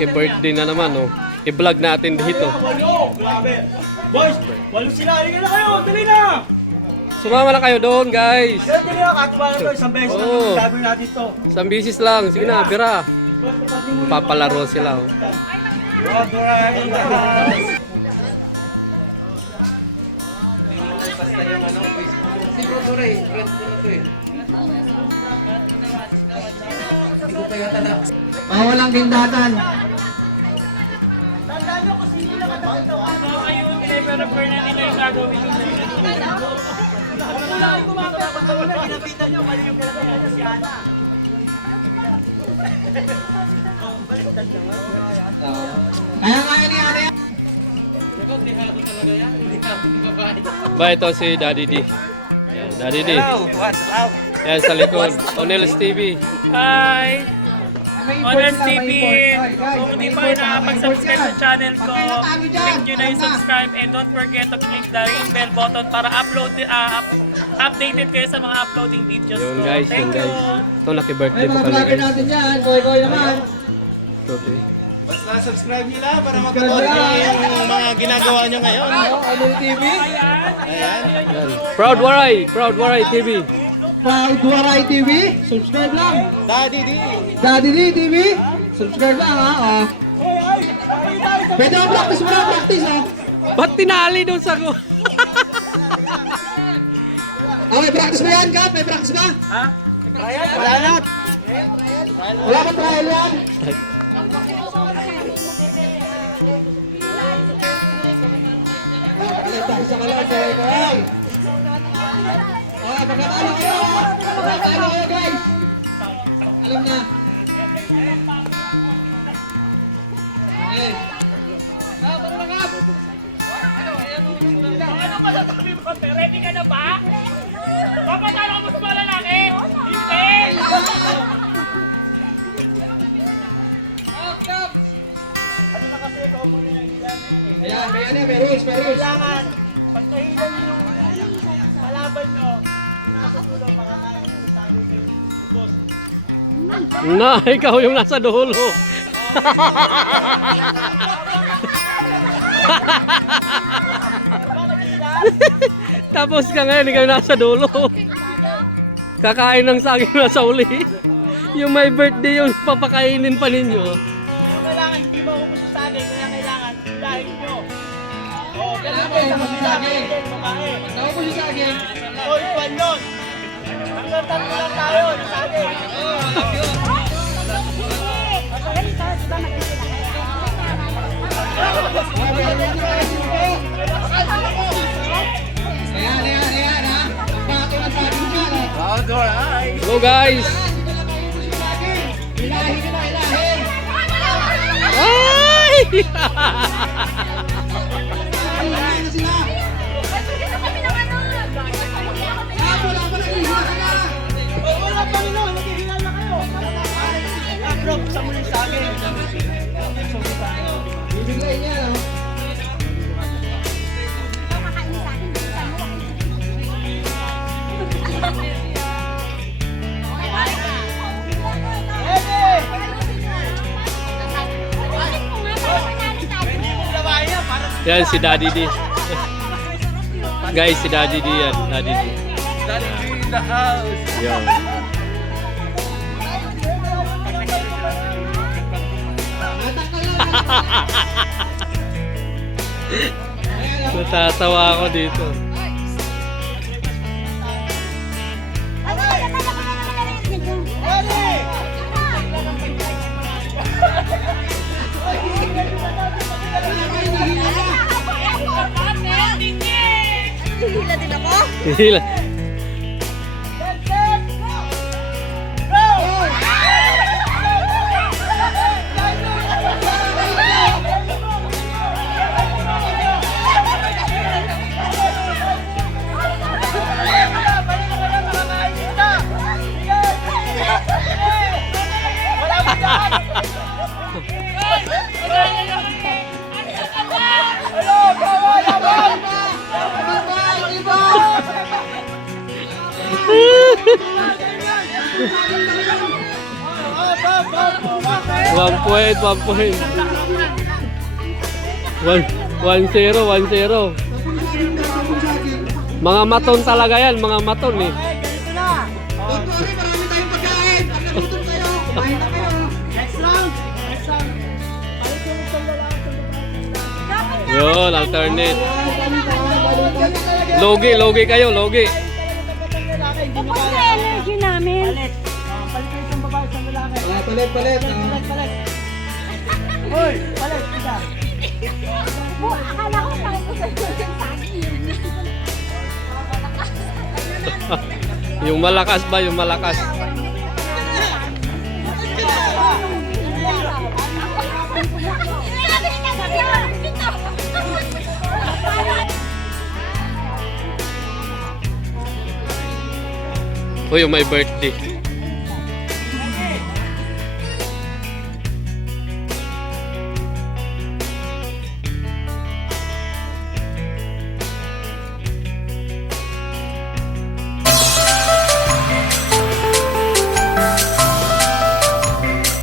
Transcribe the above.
Lucky birthday na naman, oh. I-vlog natin dito. Grabe. Boys, walo sila. Halika na kayo. Dali na. Sumama na kayo doon, guys. Dali na. Katuwa na to. Isang beses Oo. na gagawin natin to. Isang bisis lang. Sige na, bira. Papalaro sila, oh. WARAY in the house. Si WARAY, friend ko na to eh. Hindi ko pa yata na. Walang gindatan. Tandaan nyo kung sino lang ito. Ayun, i-refer na nila yung gagawin nyo. Wala kayong kumapit. Pag una, ginapitan nyo. Mali yung ginapitan nyo si Ana. Kaya ni Ari. Ba, ito si Daddy D. Yan, Daddy D. What's up? Yan, sa likod. Onels TV. Hi! Honest TV! Kung hindi pa nakapag-subscribe sa channel ko, click nyo na yung subscribe and don't forget to click the ring bell button para updated kayo sa mga uploading videos ko. Yun, guys. Yun, Thank you! guys. Ito, lucky birthday Ay, mo mga kami, vlogger guys. natin yan. Koy-koy naman. Ito, ito. Basta subscribe nyo lang para makapanood nyo yung mga ginagawa nyo ngayon. Ano TV? Ayan. Yan. Proud Waray! Proud Waray TV. Proud WARAY TV. Subscribe lang. Daddy D. Daddy D TV. Subscribe lang ha. Oh. Pwede mo practice mo na practice oh. Ba't tinali doon sa ko? Okay, practice mo yan Kap. May practice ka? Ha? Wala na. Wala ba trial yan? Isa ka lang. Koy-koy. Oh, pagkatalo kayo ha. Pagkatalo kayo guys. Alam na. Okay. Tara na Kap. Ano masasabi mo? Ready ka na ba? Papatalo ko mo sa mga lalaki? Hindi! Ano na kasi ikaw muna yung hilan na yun eh. Ayan, may rules, may rules. Kailangan, pag nahilan nyo yung kalaban nyo, nasa dulo, makakain nyo sa akin yung boss. Na, ikaw yung nasa dulo. Tapos ka ngayon, ikaw yung nasa dulo. Kakain ng saging nasa uli. Yung may birthday yung papakainin pa ninyo. Kailangan hindi maubos yung saging, kaya kailangan dahil nyo. Oh, ganun Kailangan po sa maubos yung kanila, saging. babae. Tawag ko siya sa akin. All one yun. Hanggang tatlo lang tayo, ng saging. Ayan ha. Pagbato ng saging dyan ha. Hello guys! Ilahin ka na, ilahin. Ay! Ilahin na sila. Wala pa nag-ihila ka na. Wala pa rin, naghihilan na kayo. Bro, sa muli yung saging. Bibigay niya no. Yan si Daddy D. Guys, si Daddy D yan. Daddy D. Daddy in the house. Yo. Natatawa ako dito. Hila din ako? Hila. 1 point, 1 point. 1-0, 1-0. Mga maton talaga yan, mga maton eh. Ganito na. Don't worry, marami tayong pagkain. Pag nagutom kayo, kumain na kayo. Next round. Next round. Balik yung isang lalaki sa babae. Yun, alternate. Logi kayo, logi. Tapos na energy namin. Palit. Palit yung isang babae sa lalaki. Palit. Palit. Hoy, palit. Isa. Akala ko parang ko sa Yung malakas ba, yung malakas? Uy, yung may birthday.